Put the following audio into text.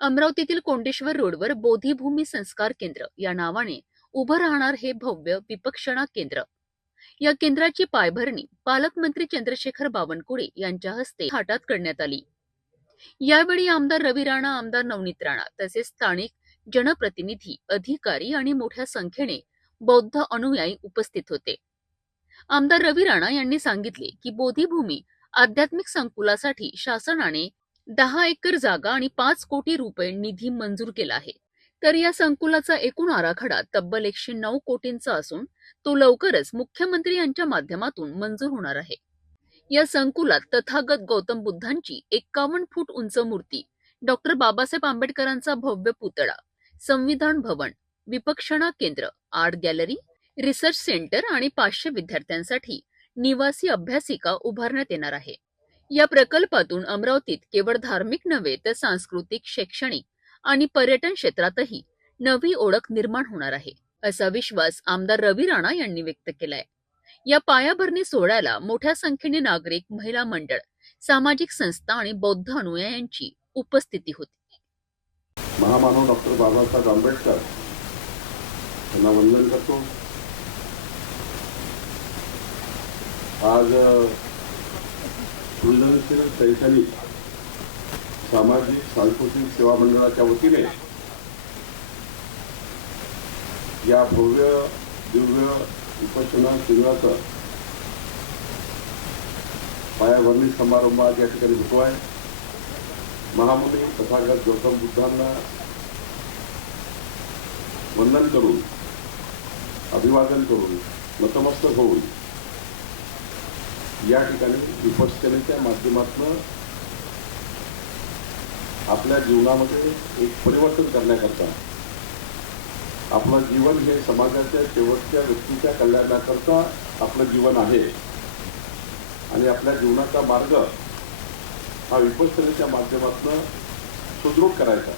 अमरावतीतील कोंडेश्वर रोडवर बोधिभूमी संस्कार केंद्र या नावाने उभं राहणार हे भव्य विपक्षणा केंद्र. या केंद्राची पायभरणी पालकमंत्री चंद्रशेखर बावनकुळे यांच्या हस्ते थाटात करण्यात आली. यावेळी आमदार रवी राणा, आमदार नवनीत राणा तसेच स्थानिक जनप्रतिनिधी, अधिकारी आणि मोठ्या संख्येने बौद्ध अनुयायी उपस्थित होते. आमदार रवी राणा यांनी सांगितले की बोधिभूमी आध्यात्मिक संकुलासाठी शासनाने 10 एकर जागा आणि 5 कोटी रुपये निधी मंजूर केला आहे. तर या संकुलाचा एकूण आराखडा तब्बल 109 कोटींचा असून तो लवकरच मुख्यमंत्री यांच्या माध्यमातून मंजूर होणार आहे. या संकुलात तथागत गौतम बुद्धांची 51 फूट उंच मूर्ती, डॉक्टर बाबासाहेब आंबेडकरांचा भव्य पुतळा, संविधान भवन, विपक्षणा केंद्र, आर्ट गॅलरी, रिसर्च सेंटर आणि 500 विद्यार्थ्यांसाठी निवासी अभ्यासिका उभारण्यात येणार आहे. या प्रकल्पातून अमरावतीत केवळ धार्मिक नव्हे तर सांस्कृतिक, शैक्षणिक आणि पर्यटन क्षेत्रातही नवी ओळख निर्माण होणार आहे, असा विश्वास आमदार रवी राणा यांनी व्यक्त केलाय. या पायाभरणी सोहळ्याला मोठ्या संख्येने नागरिक, महिला मंडळ, सामाजिक संस्था आणि बौद्ध अनुयायांची उपस्थिती होती. महामानव डॉक्टर बाबासाहेब आंबेडकर यांना वंदन करतो. आज सृजनशील शैक्षणिक सामाजिक सांस्कृतिक सेवा मंडळाच्या वतीने या भव्य दिव्य विपक्षणा केंद्राचा पायाभरणी समारंभ आज या ठिकाणी होतो आहे. महामुनी तथागत गौतम बुद्धांना वंदन करून, अभिवादन करून, नतमस्तक होऊन या ठिकाणी विपक्षतेच्या माध्यमातून आपल्या जीवनामध्ये एक परिवर्तन करण्याकरता, आपलं जीवन हे समाजाच्या शेवटच्या व्यक्तीच्या कल्याणाकरता आपलं जीवन आहे आणि आपल्या जीवनाचा मार्ग हा विपक्षतेच्या माध्यमातून सुदृढ करायचा.